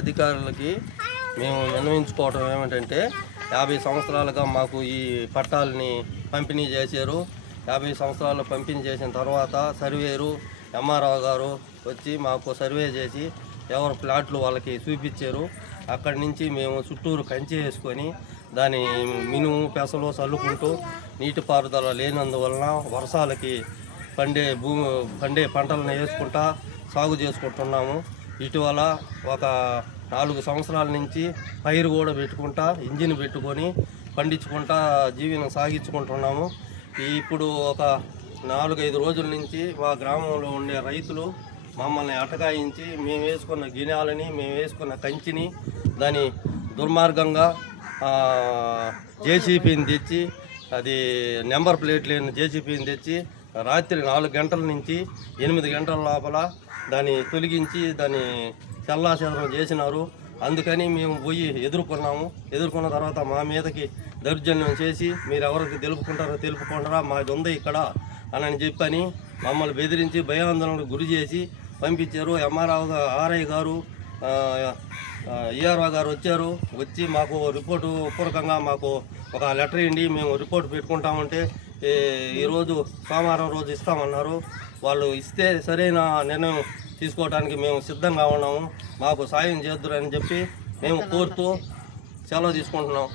అధికారులకి మేము విన్నవించుకోవటం ఏమిటంటే 50 సంవత్సరాలుగా మాకు ఈ పట్టాలని పంపిణీ చేశారు. 50 సంవత్సరాలు పంపిణీ చేసిన తర్వాత సర్వేరు ఎంఆర్ఓ గారు వచ్చి మాకు సర్వే చేసి ఎవరు ప్లాట్లు వాళ్ళకి చూపించారు. అక్కడి నుంచి మేము చుట్టూరు కంచె వేసుకొని దాని మినుము పెసలు చల్లుకుంటూ నీటిపారుదల లేనందువలన వర్షాలకి పండే పంటలను వేసుకుంటా సాగు చేసుకుంటున్నాము. ఇటీవల ఒక 4 సంవత్సరాల నుంచి పైరు కూడా పెట్టుకుంటా ఇంజిన్ పెట్టుకొని పండించుకుంటా జీవనం సాగించుకుంటున్నాము. ఇప్పుడు ఒక 4-5 రోజుల నుంచి మా గ్రామంలో ఉండే రైతులు మమ్మల్ని అటకాయించి మేము వేసుకున్న గినాలని మేము వేసుకున్న కంచిని దాని దుర్మార్గంగా జేసీపీని తెచ్చి అది నెంబర్ ప్లేట్ లేని జేసీపీని తెచ్చి రాత్రి 4 గంటల నుంచి 8 గంటల లోపల దాన్ని తొలగించి దాన్ని చెల్లాచెదరం చేసినారు. అందుకని మేము పోయి ఎదుర్కొన్న తర్వాత మా మీదకి దౌర్జన్యం చేసి మీరు ఎవరికి తెలుపుకుంటారా మాది ఉంది ఇక్కడ అని చెప్పని మమ్మల్ని బెదిరించి భయాందోళనకు గురి చేసి పంపించారు. ఆర్ఐ గారు ఈఆర్ఓ గారు వచ్చి మాకు రిపోర్టు పూర్వకంగా మాకు ఒక లెటర్ ఇవ్వండి, మేము రిపోర్ట్ పెట్టుకుంటామంటే ఈరోజు సోమవారం రోజు ఇస్తామన్నారు. వాళ్ళు ఇస్తే సరైన నిర్ణయం తీసుకోవడానికి మేము సిద్ధంగా ఉన్నాము. మాకు సాయం చేద్దురని చెప్పి మేము కోరుతూ సెలవు తీసుకుంటున్నాం.